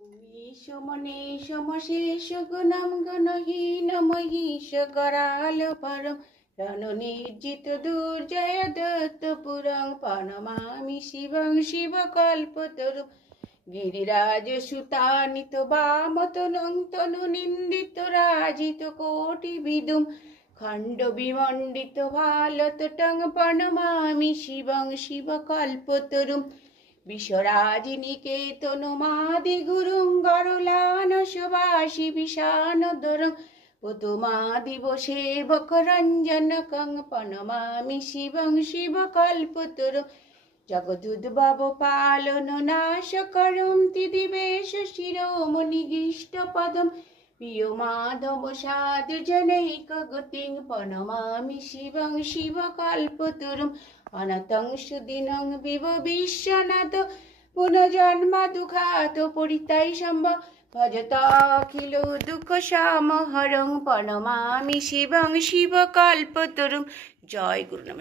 উমেশ মনেশ মশেষ গুণম গুণহীন মহিষ করাল পরম রণনির্জিত দুর্জয় দত্ত পুরং প্রণমামি শিবং শিবকল্পতরুম গিরিরাজ সুতানিত বামতনং তনু নিন্দিত রাজিত কোটি বিদুম খণ্ড বিমণ্ডিত ভালতটং প্রণমামি শিবং শিবকল্পতরুম বিশ্বরাজিনিকেতনমাদি গুরুং গরলানসবাসি বিষানদরং পুতুমাদিবসেবকরঞ্জনকং প্রণমামি শিবং শিবকল্পতরুম জগদুদ্ভব পালন নাশকরং তিদিবেশ শিরোমণিগিষ্টপদম প্রিয় মাধব সাধু জনৈক গতিং প্রণমামি শিবং শিবকল্পতরুম অনতং সুদিনং বিভ বিশ্বনাথ পুনর্জন্মদুঃখাত পরিতাই সম্ভব ভজতাখিল দুঃখ সমহরং প্রণমামি শিবং শিবকল্পতরুম। জয় গুরু নমঃ।